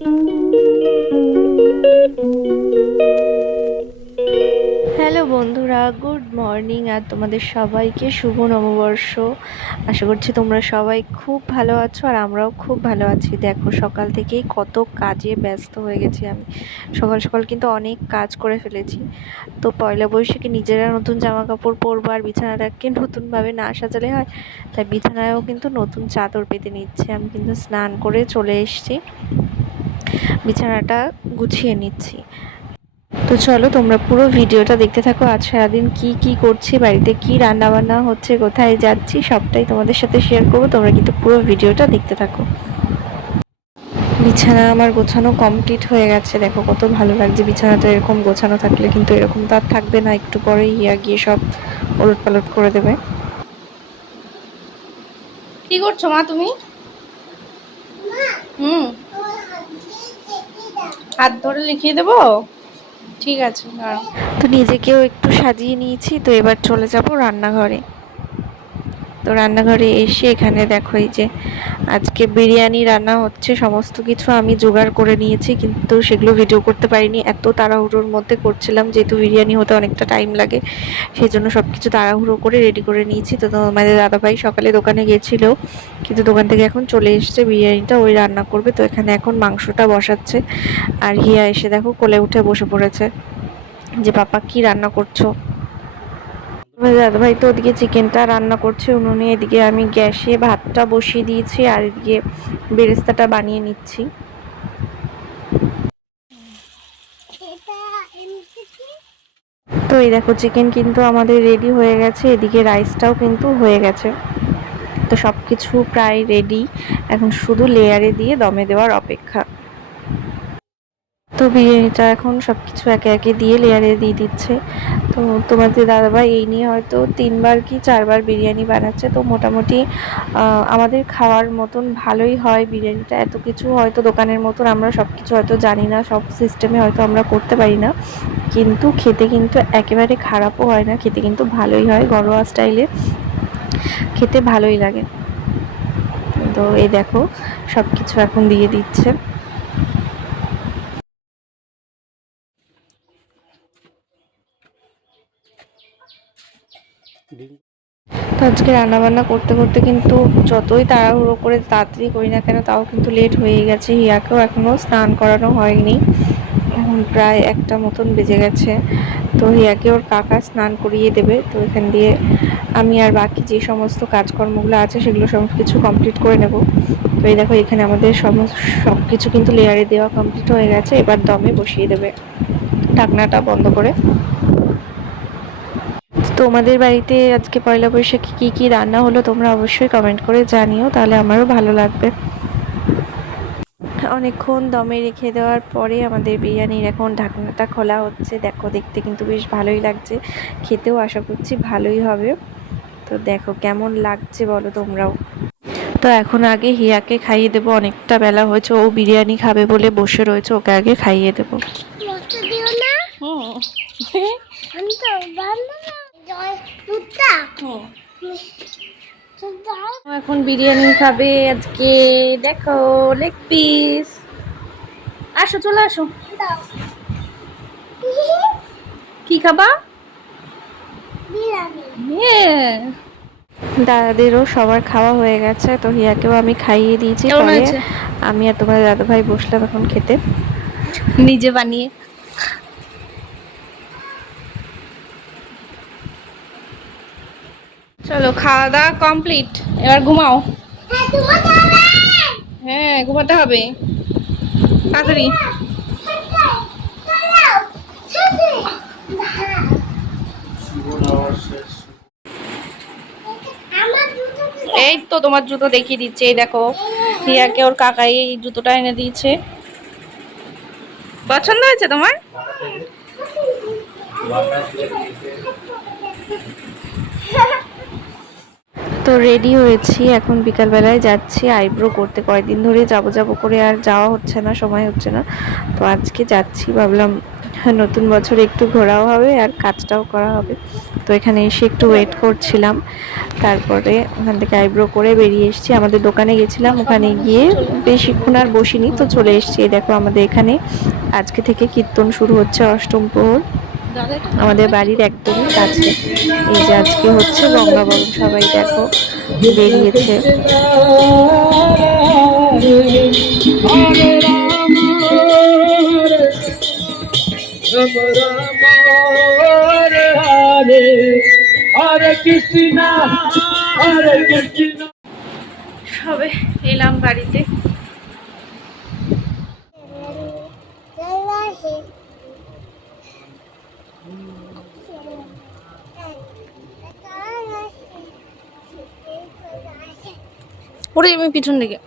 Hello বন্ধুরা, good morning. আর তোমাদের সবাইকে শুভ নববর্ষ। আশা করছি তোমরা সবাই খুব ভালো আছো, আর আমরাও খুব ভালো আছি। দেখো, সকাল থেকেই কত কাজে ব্যস্ত হয়ে গেছি আমি। সকাল সকাল কিন্তু অনেক কাজ করে ফেলেছি। তো পয়লা বৈশাখে নিজেরা নতুন জামা কাপড় পরবো, আর বিছানাটাকে নতুনভাবে না সাজালে হয়, তাই বিছানায়ও কিন্তু নতুন চাদর পেতে নিচ্ছে। আমি কিন্তু স্নান করে চলে এসেছি, বিছানাটা গুছিয়ে নিচ্ছি। তো চলো তোমরা পুরো ভিডিওটা দেখতে থাকো। আজ সারাদিন কি করছি, বাড়িতে কি রান্না বান্না হচ্ছে, কোথায় যাচ্ছি, সবটাই তোমাদের সাথে শেয়ার করবো। তোমরা কিন্তু পুরো ভিডিওটা দেখতে থাকো। বিছানা আমার গোছানো কমপ্লিট হয়ে গেছে। দেখো কত ভালো লাগছে বিছানাটা এরকম গোছানো থাকলে, কিন্তু এরকম তো আর থাকবে না, একটু পরেই হিয়া গিয়ে সব ওলট পালট করে দেবে। কি করছো মা তুমি? হুম, হাত ধরে লিখিয়ে দেবো, ঠিক আছে। তো নিজেকেও একটু সাজিয়ে নিয়েছি, তো এবার চলে যাব রান্নাঘরে। তো রান্নাঘরে এসে এখানে দেখো, এই যে আজকে বিরিয়ানি রান্না হচ্ছে। সমস্ত কিছু আমি জোগাড় করে নিয়েছি, কিন্তু সেগুলো ভিডিও করতে পারিনি, এত তাড়াহুড়োর মধ্যে করছিলাম। যেহেতু বিরিয়ানি হতে অনেকটা টাইম লাগে, সেই জন্য সব কিছু তাড়াহুড়ো করে রেডি করে নিয়েছি। তো আমাদের দাদাভাই সকালে দোকানে গিয়েছিল, কিন্তু দোকান থেকে এখন চলে এসছে। বিরিয়ানিটা ওই রান্না করবে। তো এখানে এখন মাংসটা বসাচ্ছে, আর হিয়া এসে দেখো কোলে উঠে বসে পড়েছে যে পাপা কি রান্না করছো। দাদাভাই তো ওদিকে চিকেনটা রান্না করছে উনুনে, এদিকে আমি গ্যাসে ভাতটা বসিয়ে দিয়েছি, আর এদিকে বেরেস্তাটা বানিয়ে নিচ্ছি। তো এই দেখো, চিকেন কিন্তু আমাদের রেডি হয়ে গেছে, এদিকে রাইসটাও কিন্তু হয়ে গেছে। তো সব কিছু প্রায় রেডি, এখন শুধু লেয়ারে দিয়ে দমে দেওয়ার অপেক্ষা। তো বিরিয়ানিটা এখন সব কিছু একে একে দিয়ে লেয়ারে দিয়ে দিচ্ছে। তো তোমাদের দাদাভাই এই নিয়ে হয়তো 3বার কি 4বার বিরিয়ানি বানাচ্ছে। তো মোটামুটি আমাদের খাওয়ার মতন ভালোই হয় বিরিয়ানিটা। এত কিছু হয়তো দোকানের মতন আমরা সব কিছু হয়তো জানি না, সব সিস্টেমে হয়তো আমরা করতে পারি না, কিন্তু খেতে কিন্তু একেবারে খারাপও হয় না, খেতে কিন্তু ভালোই হয়, ঘরোয়া স্টাইলে খেতে ভালোই লাগে। তো এই দেখো সব কিছু এখন দিয়ে দিচ্ছে। তো আজকে রান্নাবান্না করতে করতে কিন্তু যতই তাড়াহুড়ো করে তাড়াতাড়ি করি না কেন, তাও কিন্তু লেট হয়ে গেছে। হিয়াকেও এখনও স্নান করানো হয়নি, এখন প্রায় 1টা মতন বেজে গেছে। তো হিয়াকে ওর কাকা স্নান করিয়ে দেবে। তো এখান দিয়ে আমি আর বাকি যে সমস্ত কাজকর্মগুলো আছে সেগুলো সব কিছু কমপ্লিট করে নেব। তো এই দেখো, এখানে আমাদের সব কিছু কিন্তু লেয়ারে দেওয়া কমপ্লিট হয়ে গেছে, এবার দমে বসিয়ে দেবে ঢাকনাটা বন্ধ করে। তোমাদের বাড়িতে আজকে পয়লা বৈশাখে কি রান্না হলো তোমরা অবশ্যই কমেন্ট করে জানিও, তাহলে আমারও ভালো লাগবে। অনেকক্ষণ দমে রেখে দেওয়ার পরে আমাদের বিরিয়ানির এখন ঢাকনাটা খোলা হচ্ছে। দেখো, দেখতে কিন্তু বেশ ভালোই লাগছে, খেতেও আশা করছি ভালোই হবে। তো দেখো কেমন লাগছে বলো তোমরাও। তো এখন আগে হিয়াকে খাইয়ে দেবো, অনেকটা বেলা হয়েছে, ও বিরিয়ানি খাবে বলে বসে রয়েছে, ওকে আগে খাইয়ে দেবো। এখন বিরিয়ানি খাবে আজকে। দেখো, লেগ পিস। আসো, চলে আসো। কি খাবা? দাদাদেরও সবার খাওয়া হয়ে গেছে, তো হিয়াকেও আমি খাইয়ে দিয়েছি। পরে আমি আর তোমার দাদাভাই বসলাম এখন খেতে, নিজে বানিয়ে। চলো, খাওয়া দাওয়া কমপ্লিট, এবার ঘুমাও। হ্যাঁ, ঘুমাতে হবে তাড়াতাড়ি। এই তো তোমার জুতো দেখিয়ে দিচ্ছে, এই দেখো হিয়াকে ওর কাকাই এই জুতোটা এনে দিয়েছে। পছন্দ হয়েছে তোমার? তো রেডি হয়েছি, এখন বিকালবেলায় যাচ্ছি আইব্রো করতে। কয়েকদিন ধরে যাবো করে আর যাওয়া হচ্ছে না, সময় হচ্ছে না। তো আজকে যাচ্ছি, ভাবলাম নতুন বছরে একটু ঘোরাও হবে আর কাজটাও করা হবে। তো তো এখানে এসে একটু ওয়েট করছিলাম, তারপরে ওখান থেকে আইব্রো করে বেরিয়ে এসেছি। আমাদের দোকানে গেছিলাম, ওখানে গিয়ে বেশিক্ষণ আর বসিনি, তো চলে এসেছি। এই দেখো আমাদের এখানে আজকে থেকে কীর্তন শুরু হচ্ছে, অষ্টম প্রহর, আমাদের বাড়ির একদমই কাছে। এই যে আজকে হচ্ছে গঙ্গাবরণ, সবাই দেখো বেরিয়েছে। সবে এলাম বাড়িতে। ওরে আমি পিছন দিকে।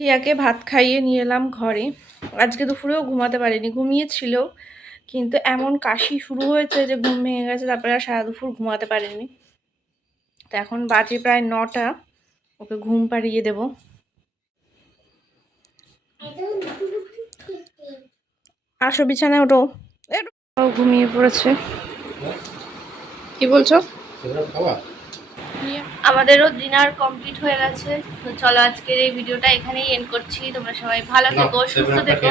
হিয়াকে ভাত খাইয়ে নিয়ে এলাম ঘরে। আজকে দুপুরেও ঘুমাতে পারিনি, ঘুমিয়েছিল কিন্তু এমন কাশি শুরু হয়েছে যে ঘুম ভেঙে গেছে, তারপরে আর সারা দুপুর ঘুমাতে পারিনি। তো এখন বাজে প্রায় 9টা, ওকে ঘুম পাড়িয়ে দেব। আসো বিছানায় ওঠো। ও ঘুমিয়ে পড়েছে। কি বলছো? আমাদেরও ডিনার কমপ্লিট হয়ে গেছে। তো চলো আজকের এই ভিডিওটা এখানেই এন্ড করছি। তোমরা সবাই ভালো থেকো, সুস্থ থেকো,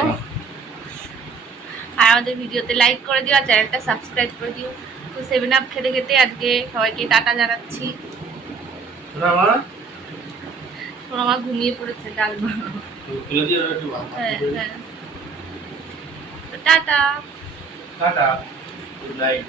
আর আমাদের ভিডিওতে লাইক করে দিও আর চ্যানেলটা সাবস্ক্রাইব করে দিও। তো 7 আপ খেতে খেতে আজকে সবাইকে টাটা জানাচ্ছি। সোনামা ঘুমিয়ে পড়েছে, ডাকবা। হ্যাঁ হ্যাঁ, টাটা। Tata, good night.